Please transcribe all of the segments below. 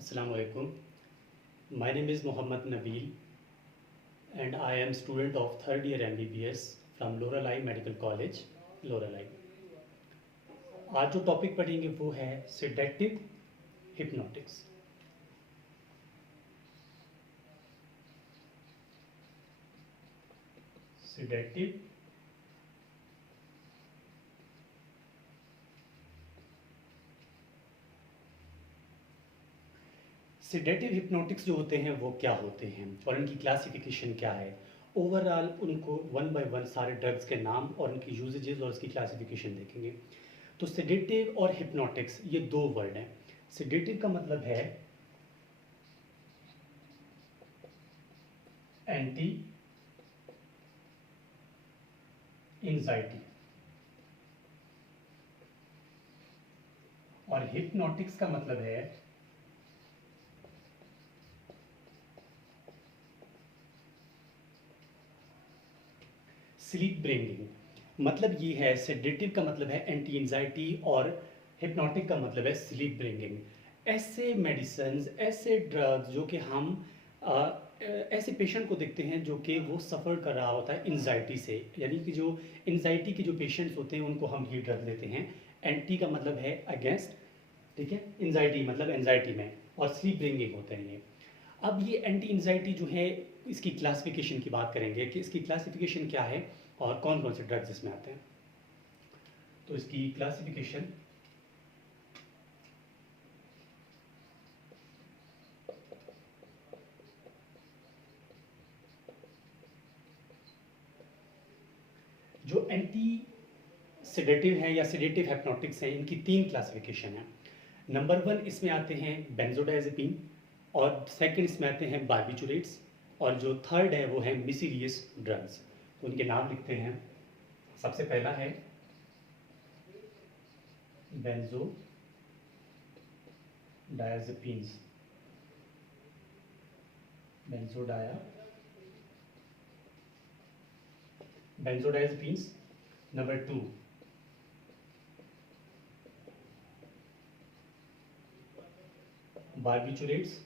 Assalamu alaikum. My name is Mohammad Nabil and I am student of third year MBBS from Loralai Medical College, Loralai. आज जो topic पढ़ेंगे वो है sedative hypnotics. Sedative sedative hypnotics जो होते हैं वो क्या होते हैं और इनकी क्लासिफिकेशन क्या है। ओवरऑल उनको वन बाय वन सारे ड्रग्स के नाम और उनकी यूजेजेस और उसकी क्लासिफिकेशन देखेंगे। तो सेडेटिव और हिप्नोटिक्स ये दो वर्ड हैं। सेडेटिव का मतलब है एंटी एंजाइटी और हिप्नोटिक्स का मतलब है स्लीप ब्रिंगिंग। मतलब ये है, सेडेटिव का मतलब है एंटी एंजाइटी और हिप्नोटिक का मतलब है स्लीप ब्रिंगिंग। ऐसे मेडिसिन, ऐसे ड्रग्स जो कि हम ऐसे पेशेंट को देखते हैं जो कि वो सफ़र कर रहा होता है एंजाइटी से, यानी कि जो एंजाइटी के जो पेशेंट्स होते हैं उनको हम ये ड्रग देते हैं। एंटी का मतलब है अगेंस्ट, ठीक है, एंजाइटी मतलब एंजाइटी में, और स्लीप ब्रिंगिंग होते हैं ये। अब ये एंटी एंजाइटी जो है इसकी क्लासिफिकेशन की बात करेंगे कि इसकी क्लासिफिकेशन क्या है और कौन कौन से ड्रग्स इसमें आते हैं। तो इसकी क्लासिफिकेशन जो एंटी सेडेटिव हैं या सेडेटिव हिप्नोटिक्स हैं, इनकी तीन क्लासिफिकेशन है। नंबर 1 इसमें आते हैं बेंजोडाइजेपिन, और सेकंड इसमें आते हैं बार्बिचुरेट्स, और जो थर्ड है वो है मिसीरियस ड्रग्स। तो उनके नाम लिखते हैं। सबसे पहला है benzodiazepines, benzodiazepines. Number 2 barbiturates.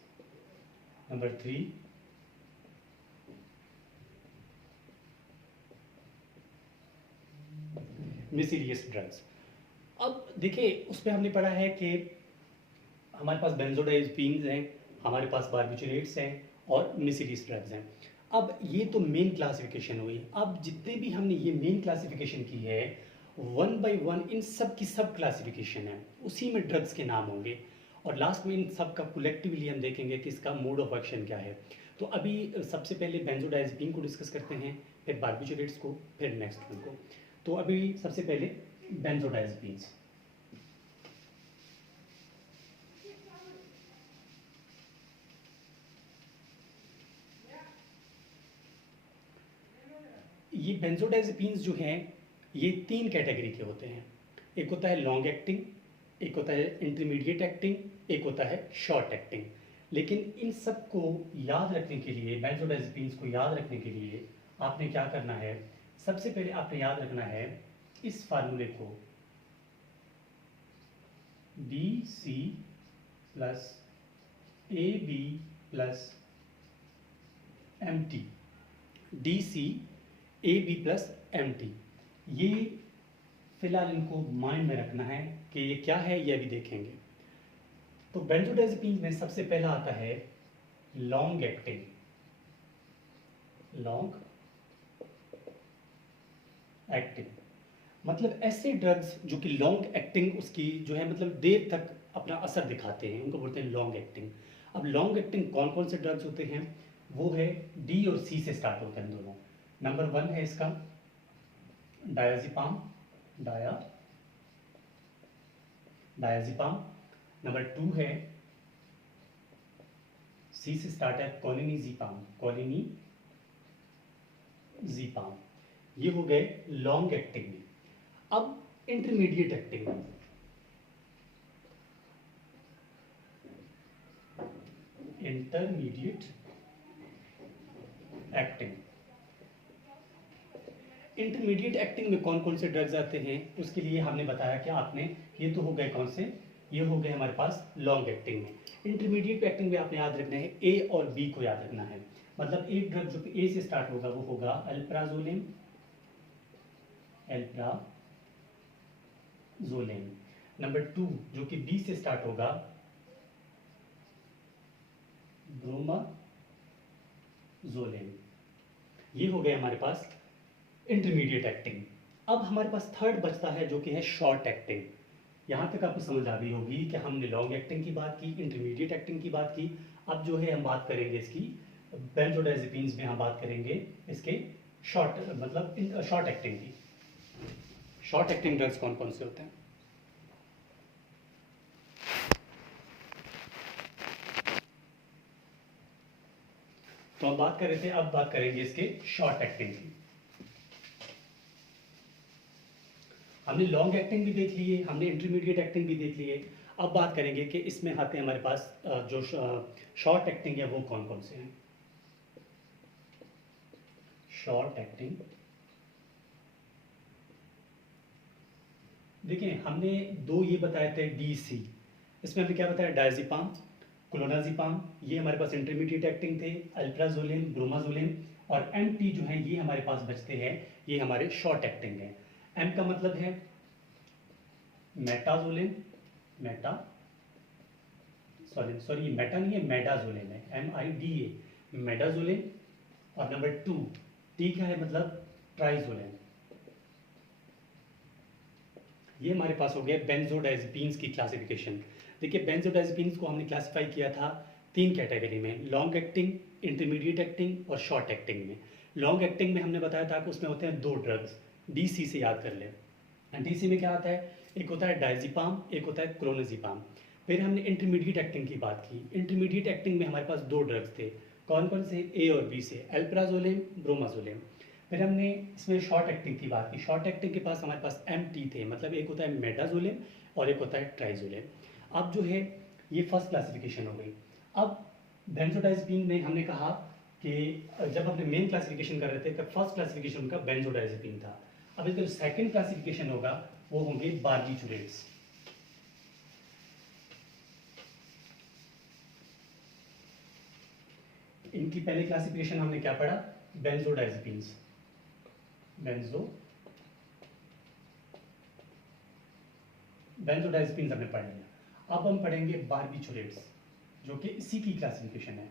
Number 3 mysterious drugs. अब देखिए, उसमें हमने पढ़ा है कि हमारे पास बेंजोडाइजेपिन्स हैं, हमारे पास बार्बिचुरेट्स हैं और मिसीरियस ड्रग्स हैं। अब ये तो मेन क्लासिफिकेशन हुई। अब जितने भी हमने ये मेन क्लासिफिकेशन की है, वन बाय वन इन सब की सब क्लासिफिकेशन है, उसी में ड्रग्स के नाम होंगे, और लास्ट में इन सब का कलेक्टिवली हम देखेंगे कि इसका मोड ऑफ एक्शन क्या है। तो अभी सबसे पहले बेंजोडाइजेपिन को डिस्कस करते हैं, फिर बार्बिचुरेट्स को, फिर नेक्स्ट उनको। तो अभी सबसे पहले बेंजोडाइजेपिन्स। ये बेंजोडाइजेपिन्स जो हैं ये तीन कैटेगरी के होते हैं। एक होता है लॉन्ग एक्टिंग, एक होता है इंटरमीडिएट एक्टिंग, एक होता है शॉर्ट एक्टिंग। लेकिन इन सब को याद रखने के लिए, बेंजोडाइजेपिन्स को याद रखने के लिए आपने क्या करना है, सबसे पहले आपने याद रखना है इस फार्मूले को, B C plus A B plus M T, D C A B plus M T. ये फिलहाल इनको माइंड में रखना है कि ये क्या है, ये अभी देखेंगे। तो बेंजोडाइजेपिन में सबसे पहला आता है लॉन्ग एक्टिंग। लॉन्ग एक्टिंग मतलब ऐसे ड्रग्स जो कि लॉन्ग एक्टिंग उसकी जो है, मतलब देर तक अपना असर दिखाते हैं, उनको बोलते हैं लॉन्ग एक्टिंग। अब लॉन्ग एक्टिंग कौन कौन से ड्रग्स होते हैं, वो है डी और सी से स्टार्ट होते हैं दोनों। नंबर 1 है इसका डायज़ेपाम, डायज़ेपाम। नंबर 2 है, सी से स्टार्ट है, कोलिनीज़ेपाम, कोलिनीज़ेपाम। ये हो गए लॉन्ग एक्टिंग में। अब intermediate acting, intermediate acting. Intermediate acting में कौन कौन से ड्रग्स आते हैं, उसके लिए हमने बताया कि आपने, ये तो हो गए कौन से, ये हो गए हमारे पास लॉन्ग एक्टिंग में। इंटरमीडिएट एक्टिंग में आपने याद रखना है ए और बी को याद रखना है। मतलब एक ड्रग जो कि ए से स्टार्ट होगा वो होगा अल्प्राजोलिन, एल्प्राजोलिन। नंबर 2 जो कि बी से स्टार्ट होगा ब्रोमाजोलिन। ये हो गया हमारे पास इंटरमीडिएट एक्टिंग। अब हमारे पास थर्ड बचता है जो कि है शॉर्ट एक्टिंग। यहाँ तक आपको समझ आ गई होगी कि हमने लॉन्ग एक्टिंग की बात की, इंटरमीडिएट एक्टिंग की बात की। अब जो है हम बात करेंगे इसकी बेंजोडाइजेपिन्स में हम बात करेंगे इसके शॉर्ट मतलब शॉर्ट एक्टिंग की। शॉर्ट एक्टिंग ड्रग्स कौन कौन से होते हैं? तो हम बात कर रहे थे, अब बात करेंगे इसके शॉर्ट एक्टिंग की। हमने लॉन्ग एक्टिंग भी देख लिए, हमने इंटरमीडिएट एक्टिंग भी देख लिए। अब बात करेंगे कि इसमें आते हैं हमारे पास जो शॉर्ट एक्टिंग है वो कौन कौन से हैं। शॉर्ट एक्टिंग देखिए, हमने दो ये बताए थे डीसी। इसमें हमने क्या बताया? डायजेपाम, क्लोनाजेपाम, ये हमारे पास इंटरमीडिएट एक्टिंग थे। अल्प्राजोलिन, ब्रोमाजोलिन और एमटी जो है ये हमारे पास बचते हैं, ये हमारे शॉर्ट एक्टिंग है। एम का मतलब है मेटाजोलिन, मेटा सॉरी मेटा नहीं है, मेडाजोलिन है, MIDA, मेडाजोलिन। और नंबर 2 टी का है मतलब ट्राइजोलिन। ये हमारे पास हो गया बेंजोडाइजेपिन्स की क्लासिफिकेशन। देखिए, बेंजोडाइजेपिन्स को हमने क्लासिफाई किया था 3 कैटेगरी में, लॉन्ग एक्टिंग, इंटरमीडिएट एक्टिंग और शॉर्ट एक्टिंग में। लॉन्ग एक्टिंग में हमने बताया था कि उसमें होते हैं 2 ड्रग्स, डीसी से याद कर लें। डीसी में क्या आता है? एक होता है डायजेपाम, एक होता है क्लोनाजेपाम। फिर हमने इंटरमीडिएट एक्टिंग की बात की। इंटरमीडिएट एक्टिंग में हमारे पास 2 ड्रग्स थे, कौन कौन से? ए और बी से, अल्प्राजोलिन, ब्रोमाजोलिन। फिर हमने इसमें शॉर्ट एक्टिंग की बात की। शॉर्ट एक्टिंग के पास हमारे पास एमटी थे, मतलब एक होता है मेडाजोलिन और एक होता है ट्राइजोलिन। अब जो है ये फर्स्ट क्लासिफिकेशन हो गई। अब बेंजोडाइजेपिन में हमने कहा कि जब हमने मेन क्लासिफिकेशन कर रहे थे तब फर्स्ट क्लासिफिकेशन उनका बेंजोडाइजेपिन था। अब इसका जो सेकेंड क्लासिफिकेशन होगा वो होंगे बार्बिचुरेट्स। इनकी पहले क्लासिफिकेशन हमने क्या पढ़ा? बेंजोडाइजेपिन्स, बेंजोडाइजेपिन्स हमने पढ़ लिया। अब हम पढ़ेंगे बार्बिचुरेट्स, जो कि इसी की क्लासिफिकेशन है।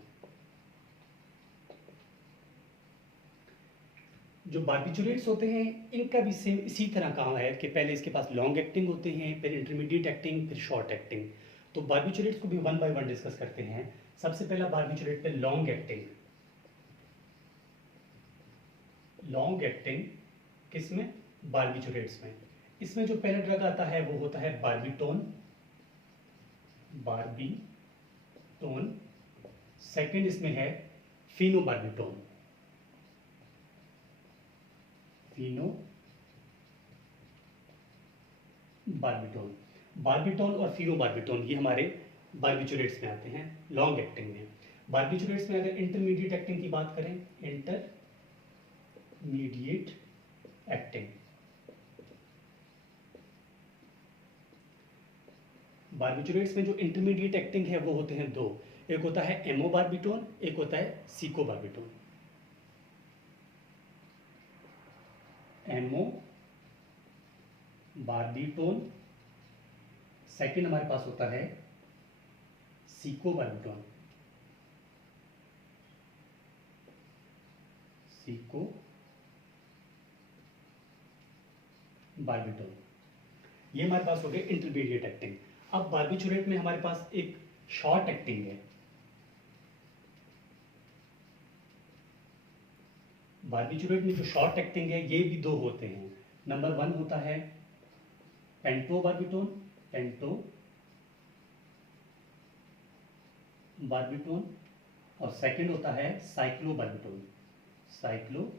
जो बार्बिचुरेट्स होते हैं इनका भी सेम इसी तरह काम है कि पहले इसके पास लॉन्ग एक्टिंग होते हैं, फिर इंटरमीडिएट एक्टिंग, फिर शॉर्ट एक्टिंग। तो बार्बिचुरेट्स को भी 1 बाय 1 डिस्कस करते हैं। सबसे पहला बार्बिचुरेट पे लॉन्ग एक्टिंग। लॉन्ग एक्टिंग किसमें? बार्बिचुरेट्स में। इसमें जो पहला ड्रग आता है वो होता है बार्बिटोन, बार्बिटोन। सेकंड इसमें है फिनोबार्बिटोन, फिनोबार्बिटोन। बार्बिटोन और फिनोबार्बिटोन ये हमारे बार्बिचुरेट्स में आते हैं, लॉन्ग एक्टिंग में। बार्बिचुरेट्स में अगर इंटरमीडिएट एक्टिंग की बात करें, इंटरमीडिएट एक्टिंग, बार्बिचुरेट्स में जो इंटरमीडिएट एक्टिंग है वो होते हैं 2, एक होता है एमोबार्बिटोन, एक होता है सिकोबार्बिटोन। एमो बार्बिटोन, सेकंड हमारे पास होता है सिकोबार्बिटोन, सिकोबार्बिटोन। ये हमारे पास हो गए इंटरमीडिएट एक्टिंग। अब बार्बिचुरेट में हमारे पास एक शॉर्ट एक्टिंग है। बार्बिचुरेट में जो शॉर्ट एक्टिंग है ये भी 2 होते हैं। नंबर 1 होता है पेंटोबार्बिटोन, पेंटोबार्बिटोन। और सेकंड होता है साइक्लोबार्बिटोन, साइक्लोबार्बिटोन।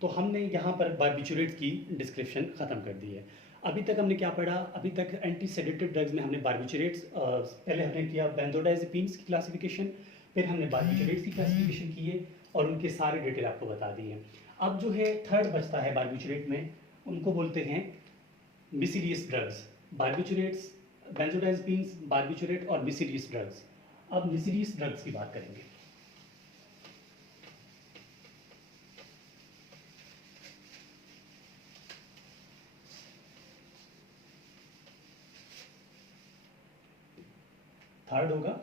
तो हमने यहाँ पर बार्बिचुरेट की डिस्क्रिप्शन ख़त्म कर दी है। अभी तक हमने क्या पढ़ा? अभी तक एंटी सेडेटिव ड्रग्स में हमने बार्बिचुरेट्स, पहले हमने किया बेंजोडाइजेपिन्स की क्लासिफिकेशन, फिर हमने बार्बिचुरेट्स की क्लासिफिकेशन की है और उनके सारे डिटेल आपको बता दी है। अब जो है थर्ड बचता है बार्बिचुरेट में, उनको बोलते हैं मिसीलियस ड्रग्स, बार्बिचुरेट्स, बेंजोडाइज़ेपिन्स, बार्बिचुरेट और मिसीलियस ड्रग्स। अब मिसीलियस ड्रग्स की बात करेंगे। थर्ड होगा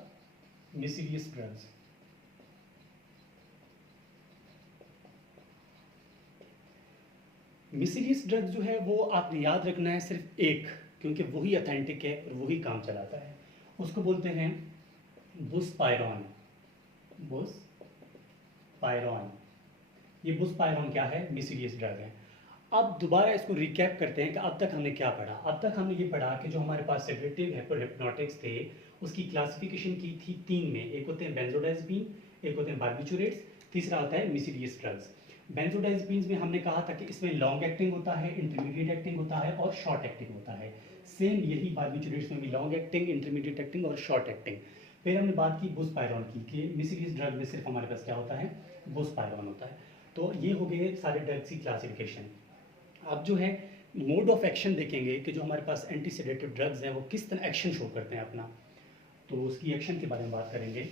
मिसीलियस ड्रग्स। मिसीलियस ड्रग्स जो है वो आपने याद रखना है सिर्फ एक, क्योंकि वही अथेंटिक है और वही काम चलाता है। उसको बोलते हैं बुसपायरॉन। बुसपायरॉन, ये बुसपायरॉन क्या है? मिसीलियस ड्रग है। अब दोबारा इसको रिकैप करते हैं कि अब तक हमने क्या पढ़ा। अब तक हमने ये पढ़ा कि जो हमारे पास सेडेटिव हिप्नोटिक्स थे उसकी क्लासिफिकेशन की थी तीन में। एक होते हैं बेंजोडाइज़ेपिन, एक होते हैं बार्बिचुरेट्स, तीसरा होता है मिसीलियस ड्रग्स। बेंजोडाइज़ेपिन्स में हमने कहा था कि इसमें लॉन्ग एक्टिंग होता है, इंटरमीडिएट एक्टिंग होता है और शॉर्ट एक्टिंग होता है। सेम यही बार्बिचुरेट्स में भी लॉन्ग एक्टिंग, इंटरमीडिएट एक्टिंग और शॉर्ट एक्टिंग। फिर हमने बात की बुसपायरॉन की कि मिसीलियस ड्रग में सिर्फ हमारे पास क्या होता है? बुसपायरॉन होता है। तो ये हो गए सारे ड्रग्स की क्लासिफिकेशन। अब जो है मोड ऑफ एक्शन देखेंगे कि जो हमारे पास एंटी सेडेटिव ड्रग्स हैं वो किस तरह एक्शन शो करते हैं अपना, तो उसकी एक्शन के बारे में बात करेंगे।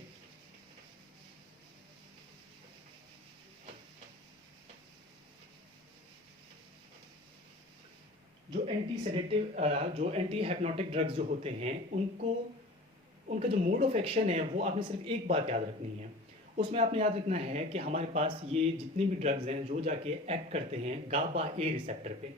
जो एंटी सेडेटिव जो एंटी हिप्नोटिक ड्रग्स जो होते हैं उनको, उनका जो मोड ऑफ एक्शन है वो आपने सिर्फ एक बात याद रखनी है। उसमें आपने याद रखना है कि हमारे पास ये जितने भी ड्रग्स हैं जो जाके एक्ट करते हैं गाबा ए रिसेप्टर पे।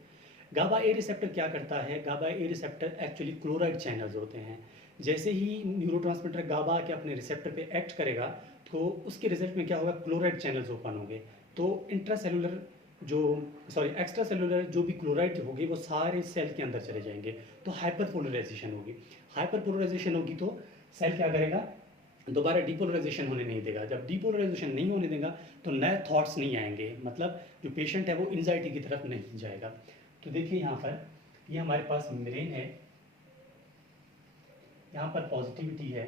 गाबा ए रिसेप्टर क्या करता है? गाबा ए रिसेप्टर एक्चुअली क्लोराइड चैनल्स होते हैं। जैसे ही न्यूरोट्रांसमीटर गाबा के अपने रिसेप्टर पे एक्ट करेगा तो उसके रिजल्ट में क्या होगा? क्लोराइड चैनल्स ओपन होंगे। तो इंट्रासेलुलर जो एक्स्ट्रा सेलुलर जो भी क्लोराइड होगी वो सारे सेल के अंदर चले जाएंगे। तो हाइपरपोलराइजेशन होगी। हाइपरपोलराइजेशन होगी तो सेल क्या करेगा? दोबारा डिपोलराइजेशन होने नहीं देगा। जब डिपोलराइजेशन नहीं होने देगा तो नए थॉट्स नहीं आएंगे, मतलब जो पेशेंट है वो एंजाइटी की तरफ नहीं जाएगा। तो देखिए यहाँ पर ये हमारे पास मेम्ब्रेन है, यहाँ पर पॉजिटिविटी है,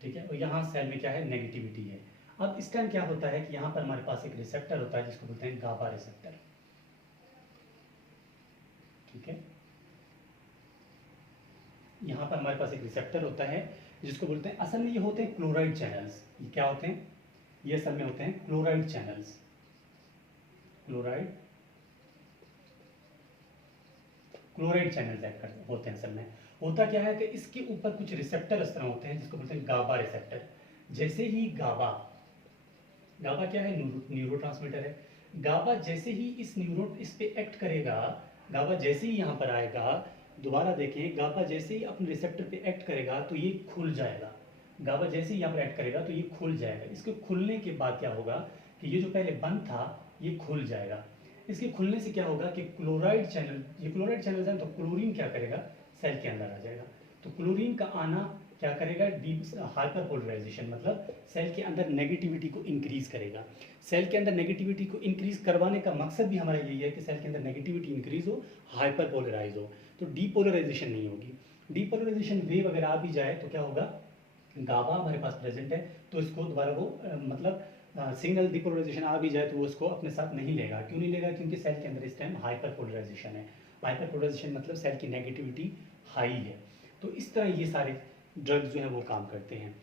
ठीक है, और यहाँ सेल में क्या है? नेगेटिविटी है। अब इस टाइम क्या होता है कि यहाँ पर हमारे पास एक रिसेप्टर होता है जिसको बोलते हैं गाबा रिसेप्टर, ठीक है। यहाँ पर हमारे पास एक रिसेप्टर होता है जिसको बोलते हैं, असल में ये होते हैं क्लोराइड चैनल्स। ये क्या होते हैं? ये असल में होते हैं chloride channels. Chloride channels act होते हैं। असल में होता क्या है कि इसके ऊपर कुछ रिसेप्टर इस तरह होते हैं जिसको बोलते हैं गाबा रिसेप्टर। जैसे ही गाबा क्या है? न्यूरोट्रांसमीटर है। गाबा जैसे ही इस पे एक्ट करेगा, गाबा जैसे ही यहाँ पर आएगा, दोबारा देखें, गाबा जैसे ही अपने रिसेप्टर पे एक्ट करेगा तो ये खुल जाएगा। गाबा जैसे ही यहाँ पर एक्ट करेगा तो ये खुल जाएगा। इसके खुलने के बाद क्या होगा कि ये जो पहले बंद था ये खुल जाएगा। इसके खुलने से क्या होगा कि क्लोराइड चैनल, ये क्लोराइड चैनल है तो क्लोरीन क्या करेगा? सेल के अंदर आ जाएगा। तो क्लोरीन का आना क्या करेगा? हाइपर पोलराइजेशन, मतलब सेल के अंदर नेगेटिविटी को इंक्रीज करेगा। सेल के अंदर नेगेटिविटी को इंक्रीज करवाने का मकसद भी हमारा यही है कि सेल के अंदर नेगेटिविटी इंक्रीज हो, हाइपर पोलराइज हो, तो डीपोलराइजेशन नहीं होगी। डीपोलराइजेशन वेव अगर आ भी जाए तो क्या होगा? गाबा हमारे पास प्रेजेंट है तो इसको दोबारा वो मतलब सिग्नल डिपोलराइजेशन आ भी जाए तो वो उसको अपने साथ नहीं लेगा। क्यों नहीं लेगा? क्योंकि सेल के अंदर इस टाइम हाइपर पोलराइजेशन है। हाइपर पोलराइजेशन मतलब सेल की नेगेटिविटी हाई है। तो इस तरह ये सारे ड्रग्स जो हैं वो काम करते हैं।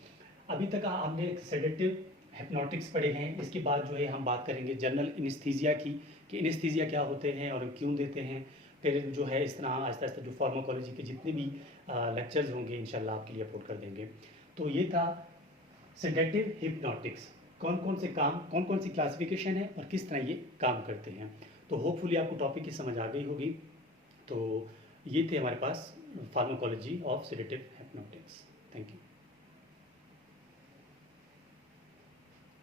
अभी तक हमने सेडेटिव हिप्नोटिक्स पढ़े हैं। इसके बाद जो है हम बात करेंगे जनरल एनेस्थीसिया की, कि एनेस्थीसिया क्या होते हैं और क्यों देते हैं। फिर जो है इस तरह आहिस्ता आहिस्ता जो फार्माकोलॉजी के जितने भी लेक्चर्स होंगे इंशाल्लाह आपके लिए अपलोड कर देंगे। तो ये था सेडेटिव हिप्नोटिक्स, कौन कौन से काम, कौन कौन सी क्लासिफिकेशन है और किस तरह ये काम करते हैं। तो होपफुली आपको टॉपिक की समझ आ गई होगी। तो ये थे हमारे पास pharmacology of sedative hypnotics. Thank you.